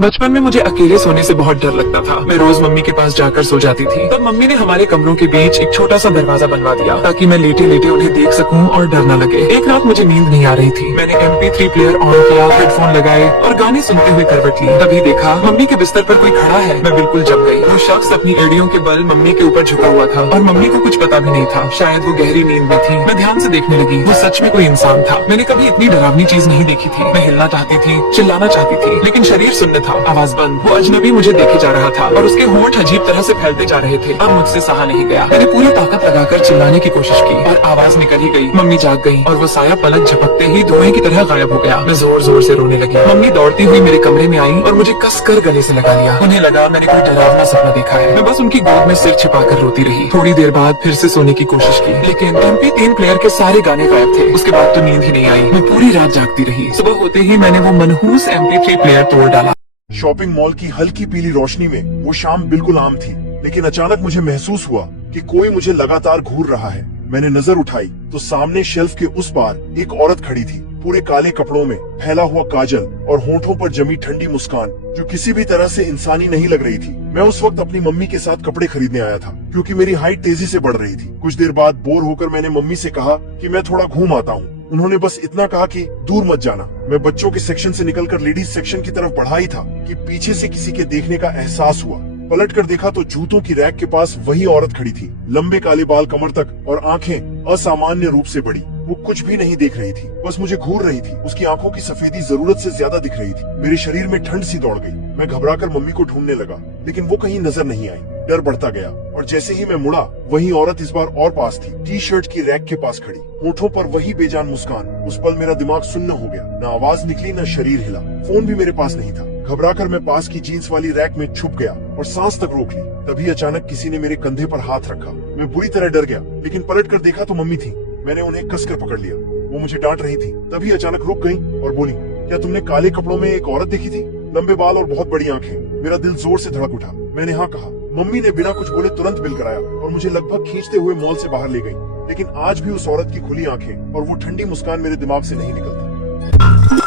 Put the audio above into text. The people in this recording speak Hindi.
बचपन में मुझे अकेले सोने से बहुत डर लगता था। मैं रोज मम्मी के पास जाकर सो जाती थी। तब मम्मी ने हमारे कमरों के बीच एक छोटा सा दरवाजा बनवा दिया ताकि मैं लेटे लेटे उन्हें देख सकूं और डर न लगे। एक रात मुझे नींद नहीं आ रही थी। मैंने MP3 प्लेयर ऑन किया, हेडफोन लगाए और गाने सुनते हुए करवट ली। तभी देखा मम्मी के बिस्तर पर कोई खड़ा है। मैं बिल्कुल जम गई। वो शख्स अपनी एड़ियों के बल मम्मी के ऊपर झुका हुआ था और मम्मी को कुछ पता भी नहीं था। शायद वो गहरी नींद में थी। मैं ध्यान से देखने लगी। वो सच में कोई इंसान था। मैंने कभी इतनी डरावनी चीज नहीं देखी थी। मैं हिलना चाहती थी, चिल्लाना चाहती थी, लेकिन शरीर सुन्न था, आवाज बंद। वो अजनबी मुझे देखे जा रहा था और उसके होंठ अजीब तरह से फैलते जा रहे थे। अब मुझसे सहा नहीं गया। मैंने पूरी ताकत लगाकर चिल्लाने की कोशिश की और आवाज निकल ही गई। मम्मी जाग गई और वो साया पलक झपकते ही धुएं की तरह गायब हो गया। मैं जोर जोर से रोने लगी। मम्मी दौड़ती हुई मेरे कमरे में आई और मुझे कसकर गले से लगा लिया। उन्हें लगा मैंने कोई डरावना सपना देखा है। मैं बस उनकी गोद में सिर छिपाकर रोती रही। थोड़ी देर बाद फिर से सोने की कोशिश की, लेकिन MP3 प्लेयर के सारे गाने गायब थे। उसके बाद तो नींद ही नहीं आई। मैं पूरी रात जागती रही। सुबह होते ही मैंने वो मनहूस MP3 प्लेयर तोड़ डाला। शॉपिंग मॉल की हल्की पीली रोशनी में वो शाम बिल्कुल आम थी, लेकिन अचानक मुझे महसूस हुआ कि कोई मुझे लगातार घूर रहा है। मैंने नजर उठाई तो सामने शेल्फ के उस पार एक औरत खड़ी थी, पूरे काले कपड़ों में, फैला हुआ काजल और होठों पर जमी ठंडी मुस्कान जो किसी भी तरह से इंसानी नहीं लग रही थी। मैं उस वक्त अपनी मम्मी के साथ कपड़े खरीदने आया था, क्योंकि मेरी हाइट तेजी से बढ़ रही थी। कुछ देर बाद बोर होकर मैंने मम्मी से कहा कि मैं थोड़ा घूम आता हूँ। उन्होंने बस इतना कहा कि दूर मत जाना। मैं बच्चों के सेक्शन से निकलकर लेडीज सेक्शन की तरफ बढ़ा ही था कि पीछे से किसी के देखने का एहसास हुआ। पलट कर देखा तो जूतों की रैक के पास वही औरत खड़ी थी, लंबे काले बाल कमर तक और आंखें असामान्य रूप से बड़ी। वो कुछ भी नहीं देख रही थी, बस मुझे घूर रही थी। उसकी आंखों की सफेदी जरूरत से ज्यादा दिख रही थी। मेरे शरीर में ठंड सी दौड़ गई। मैं घबराकर मम्मी को ढूंढने लगा, लेकिन वो कहीं नजर नहीं आई। डर बढ़ता गया और जैसे ही मैं मुड़ा, वही औरत इस बार और पास थी, T-शर्ट की रैक के पास खड़ी, होठों पर वही बेजान मुस्कान। उस पल मेरा दिमाग सुन्न हो गया। न आवाज निकली, न शरीर हिला। फोन भी मेरे पास नहीं था। घबराकर मैं पास की जीन्स वाली रैक में छुप गया और सांस तक रोक ली। तभी अचानक किसी ने मेरे कंधे पर हाथ रखा। मैं बुरी तरह डर गया, लेकिन पलट कर देखा तो मम्मी थी। मैंने उन्हें कसकर पकड़ लिया। वो मुझे डांट रही थी। तभी अचानक रुक गई और बोली, क्या तुमने काले कपड़ों में एक औरत देखी थी? लंबे बाल और बहुत बड़ी आंखें। मेरा दिल जोर से धड़क उठा। मैंने हाँ कहा। मम्मी ने बिना कुछ बोले तुरंत बिल कराया और मुझे लगभग खींचते हुए मॉल से बाहर ले गई। लेकिन आज भी उस औरत की खुली आंखें और वो ठंडी मुस्कान मेरे दिमाग से नहीं निकलती।